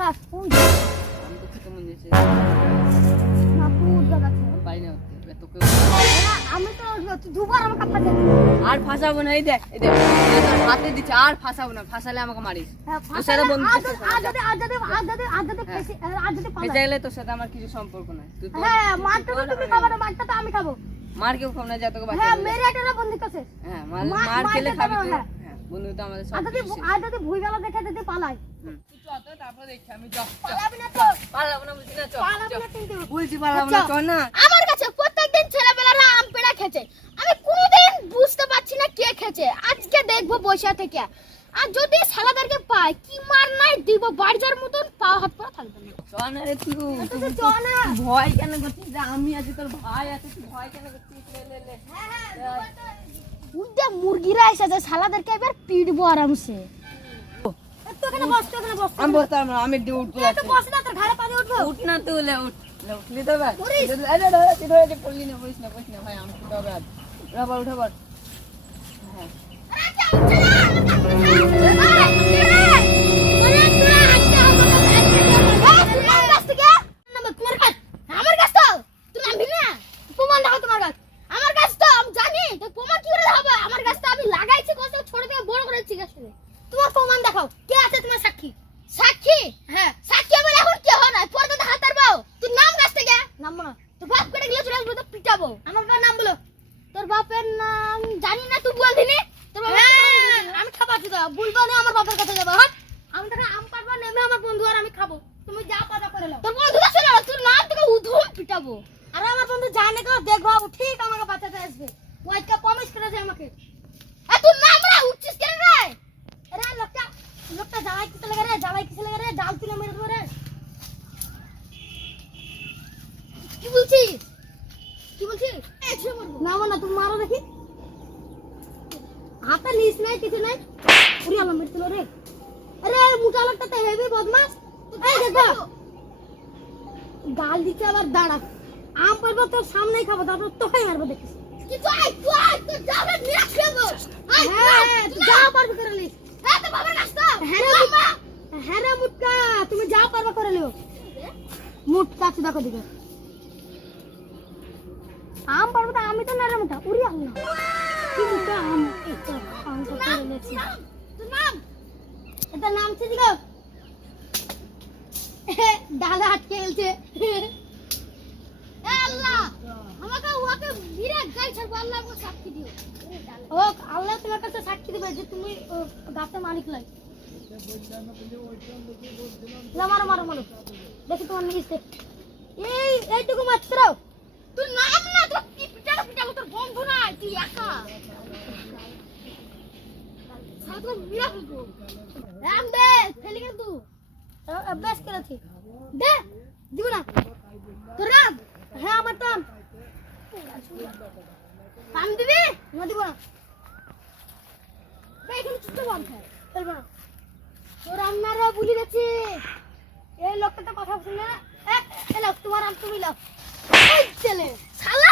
খাস কোন আমি তো খেতে মন দিয়েছে না তুই জায়গা পারি না উঠতে তোকে আমি তো তুই দুবার আমাকে ফাঁসে আর ফাঁসাবো না এই দেখ তোর হাতে দিচ্ছে আর ফাঁসাবো না ফাঁসালে আমাকে মারিস তোর সাথে বন্ধু ফেঁসে গেলে তোর সাথে আমার কিছু সম্পর্ক নাই তুই তো হ্যাঁ মারটা তো তুমি খাবে না মারটা তো আমি খাবো মার কেউ খাও না যা তোকে হ্যাঁ বাঁচিয়ে মেরে একটা বন্ধু কাছে হ্যাঁ মার খেলে খাবি তুই হ্যাঁ বন্ধু তো আমাদের সব আর যদি ভুই গেল দেখে যদি পালাই তুই চল তো তারপর দেখছি আমি চল পালাবি না তো পালাবো না বলছি না চল পালাবি না কিন্তু বলছি পালাবো না চল না আমার কাছে প্রত্যেকদিন ছেলেবেলারা আম পেড়া খেছে আমি কোনোদিন বুঝতে পারছি না কে খেছে আজকে দেখবো বৈশা থেকে আর যদি শালাদেরকে পাই কি মার নাই দিব বাড়ির মতন পা হাত পা থাকবে না চল না রে তুই চল না ভয় কেন করছিস যে আমি আছি তোর ভাই আছে তুই ভয় কেন করছিস লে উল্টা মুরগিরা এসেছে শালাদেরকে এবার পিটবো আরামসে তো এখানে বস তো এখানে বস আমি বলতাম না আমি উঠবো তো বস না তোর ঘাড়ে পা দিয়ে উঠবো উঠ না তুই উঠলি তো ভাই উঠিস। তুই ধরে যে পড়লি না বসিস না ভাই আমি উঠতে হবে আজ উঠে পড় হ্যাঁ তোমার প্রমাণ দেখাও কে আছে তোমার সাক্ষী সাক্ষী হ্যাঁ সাক্ষী আমার এখন কি হয় না পরে তো হাত পারবো তুই নাম গাছ থেকে নাম না তোর বাপ কেটে গেলে চলে আসবো তো পিটাবো আমার বাবার নাম বলো তোর বাপের নাম জানি না তুই বল দিনি তোর বাবা আমি খাবার দিতে বলবো না আমার বাবার কাছে যাবো হ্যাঁ আমি তোকে আম পারবো নেমে আমার বন্ধু আর আমি খাবো তুমি যা পাতা করে নাও তোর বন্ধু আছে না তোর নাম তোকে উধম পিটাবো আর আমার বন্ধু জানে তো দেখবো ঠিক আমাকে বাঁচাতে আসবে ওইটা প্রমিস করেছে আমাকে তোর নাম রে উঠছিস কেন রে আরে লোকটা জ্বালাই কিসে লাগে রে জাল তুলে মেরে দেবো রে কি বলছিস না না তুমি মারো দেখি হাতে লিস নাই কিছু নাই পুরি আলো মেরে দিল রে আরে মোটা লোকটা তো হেভি বদমাস এই দেখো গাল দিতে আবার দাঁড়া আম পারবো তোর সামনেই খাবো তারপর তোকে মারবো দেখিস কি তুই যাবে নিয়ে খাবো হ্যাঁ যা পারবি করে লিস তো বাবার কাছে তো হ্যাঁ রে মুটকা তুমি যা পারবা করে লিও মুটকা আছে দেখো দিকে আম পারবো তো আমি তো না রে মুটকা উড়ি আম না কি মুটকা আম এটা আম তো করে লেছি তোর নাম এটা নাম কি দিগো ডালা আটকে গেছে এ আল্লাহ আমাকে ওকে বিরাট গাল ছাড়বো আল্লাহ আমাকে সাক্ষী দিও ও আল্লাহ তোমার কাছে সাক্ষী দেবে যে তুমি গাছে মালিক লাই মারো দেখি তোমার নিচে এইটুকু মাত্র তোর নাম না তোর কি পিটাবো তোর বন্ধু না তুই একা সাথে মিয়া বলবো রাম দে ফেলি কেন তুই অভ্যাস করেছি দে দিব না তোর নাম হ্যাঁ আমার নাম কাম দিবি না দিব না এখানে ছোট বল ফেলবো না তোর রান্নারা ভুলে গেছি এই লোকটা কথা শুনে এ লোক তোমার আম তুমি লাও এই ছেলে শালা